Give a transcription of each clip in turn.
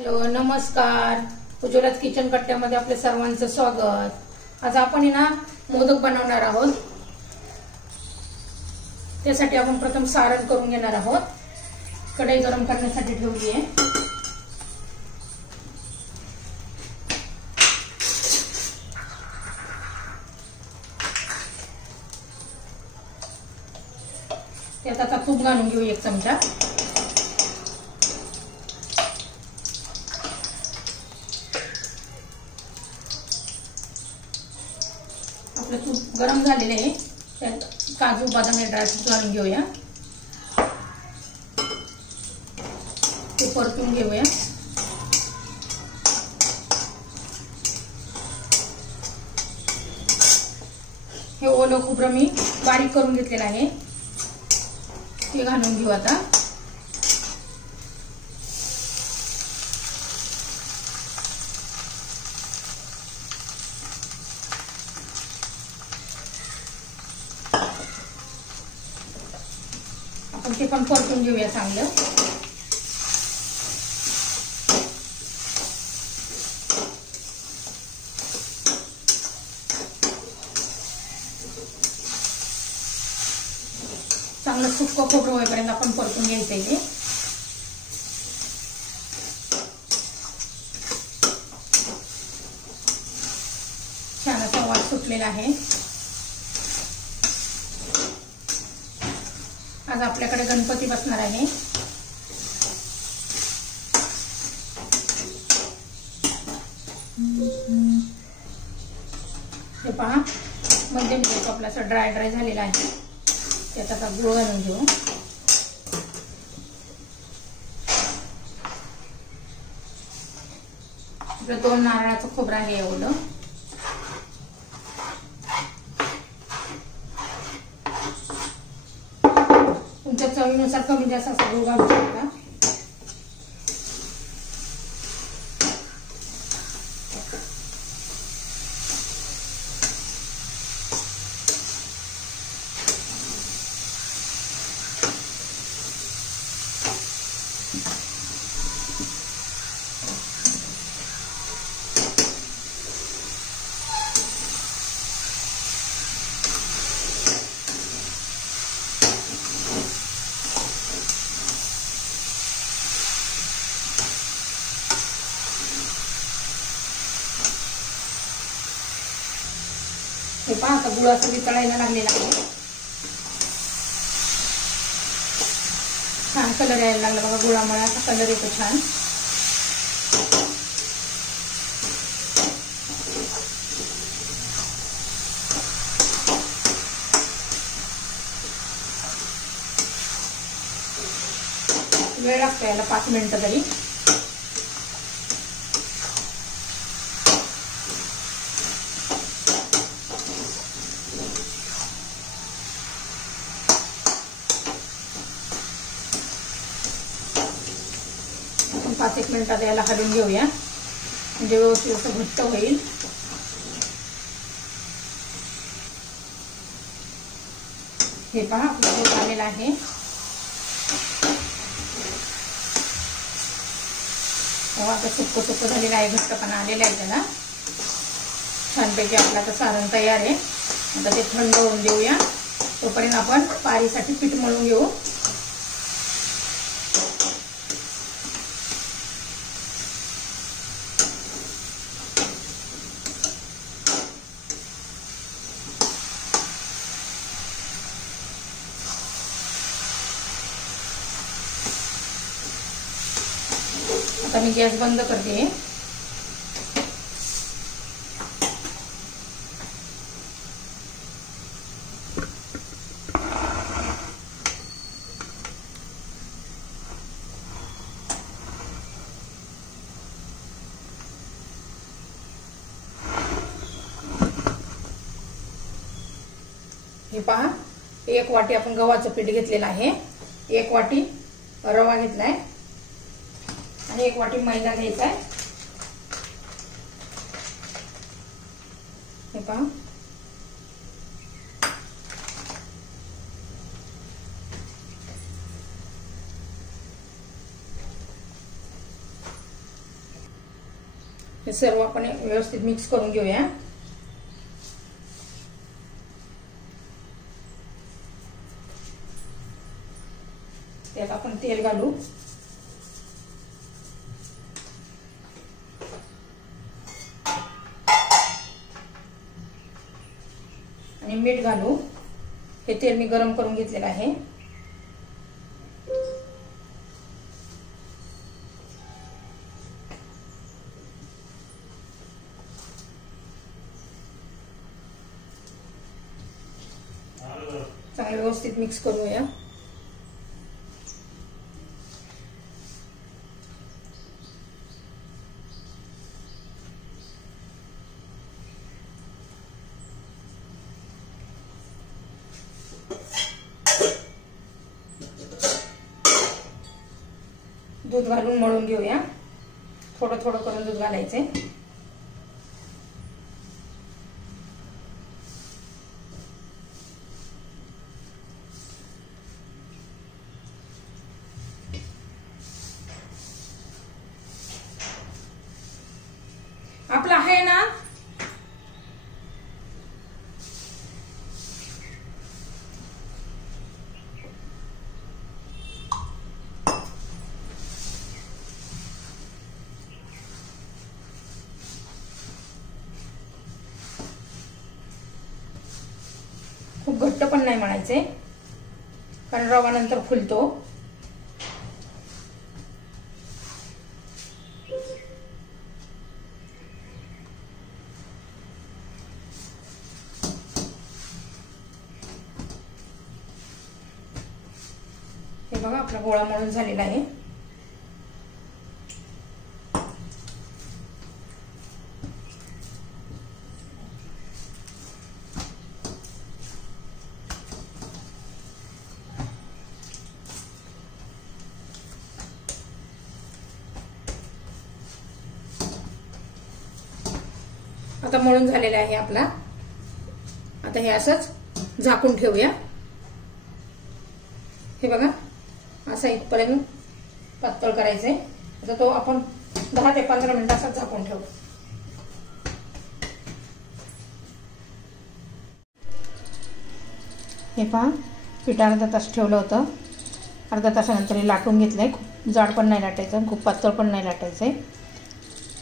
Hello नमस्कार, उज्ज्वलाच kitchen कट्ट्यामध्ये आपल्या सर्वांचं स्वागत। आज आपण ना मोदक बनवणार आहोत। त्यासाठी आपण प्रथम सारण करून घेणार आहोत। कढई गरम करण्यासाठी ठेवली आहे। त्यात आता तूप घालून घेऊ 1 चमचा। आपलं तूप गरम झालेले आहे। त्यात काजू बदाम हे ड्रायफ्रूट घालून घेऊया। ते परतून घेऊया। हे ओलं खोबरं मी बारीक करून घेतलेलं आहे, ते घालून घेऊ आता। आपण ते पण परतून घेऊया चांगलं। चांगलं सुक्क खोबरं होईपर्यंत आपण परतून घ्यायचं आहे। छान असा वास सुटलेला आहे। आज आपल्याकडे गणपती बसणार आहे। हे पहा, मध्यम गॅस आपला असं ड्राय झालेला आहे। त्यात आता गुळ घालून घेऊ। आपलं 2 नारळाचं खोबरं आहे एवढं। तुमच्या चवीनुसार कमी जास्त असं गुळ घालू शकता। हे पहा, आता गुळ असं वितळायला लागलेला आहे। छान कलर यायला लागला बघा, गुळामुळे असा कलर येतो छान। वेळ लागतो याला 5 मिनिटं तरी। आपण 5-1 मिनिटात याला हलवून घेऊया, म्हणजे व्यवस्थित असं घट्ट होईल। हे पहा, आपलं दूध आलेलं आहे। आता सुक्क झालेलं आहे, घट्टपणा आलेला आहे त्याला। छानपैकी आपलं आता सारण तयार आहे। आता ते थंड होऊन देऊया। तोपर्यंत आपण पारीसाठी पीठ मळून घेऊ। आता मी गॅस बंद करते। हे पहा, 1 वाटी आपण गव्हाचं पीठ घेतलेलं आहे, 1 वाटी रवा घेतलाय आणि 1 वाटी मैदा घ्यायचा आहे। हे पहा, हे सर्व आपण व्यवस्थित मिक्स करून घेऊया। त्यात आपण तेल घालू आणि मीठ घालू। हे तेल मी गरम करून घेतलेलं आहे। चांगले व्यवस्थित मिक्स करूया। दूध घालून मळून घेऊया। थोडं थोडं करून दूध घालायचे। आपला आहे ना खूप घट्ट पण नाही मळायचे, कारण रवा नंतर फुलतो। हे बघा आपला गोळा मळून झालेला आहे। आता मळून झालेला आहे आपला। आता हे असंच झाकून ठेवूया। हे बघा असं इथपर्यंत पातळ करायचंय। आता तो आपण 10 ते 15 मिनिटं असं झाकून ठेवू। हे पहा पीठ अर्धा तास ठेवलं होतं। अर्धा तासानंतर हे लाटून घेतलंय। खूप जाड पण नाही लाटायचं, खूप पातळ पण नाही लाटायचंय।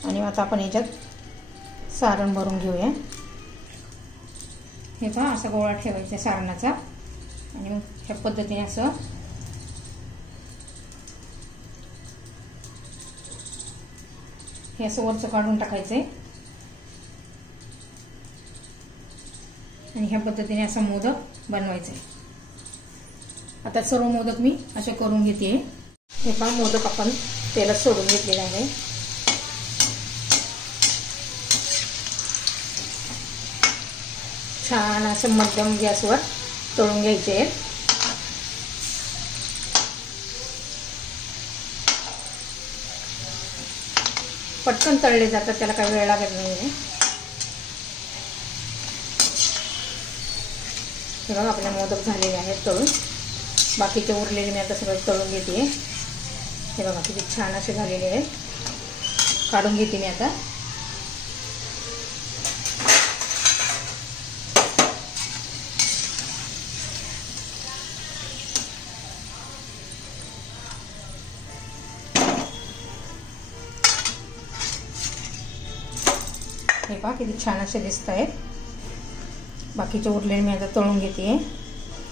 आणि आता आपण याच्यात सारण भरून घेऊया। हे पहा असा गोळा ठेवायचा सारणाचा आणि मग ह्या पद्धतीने असं हे असं वरचं काढून टाकायचंय आणि ह्या पद्धतीने असा मोदक बनवायचा। आता सर्व मोदक मी असे करून घेते। हे पहा मोदक आपण तेलात सोडून घेतलेला आहे। छान असं मध्यम गॅसवर तळून घ्यायचे। पटकन तळले जातात, त्याला काही वेळ लागत नाही। हे बघा आपले मोदक झालेले आहेत तळून। बाकीचे उरलेले मी आता सगळं तळून घेते। हे बघा किती छान असे झालेले आहेत। काढून घेते मी आता। हे पहा किती छान असे दिसत आहेत। बाकीचे उरलेले मी आता तळून घेते।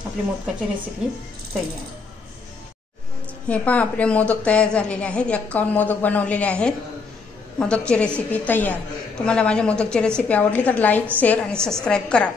आपली मोदकाची रेसिपी तयार। हे पहा आपले मोदक तयार झालेले आहेत। 51 मोदक बनवलेले आहेत। मोदकची रेसिपी तयार। तुम्हाला माझी मोदकची रेसिपी आवडली तर लाईक, शेअर आणि सबस्क्राईब करा।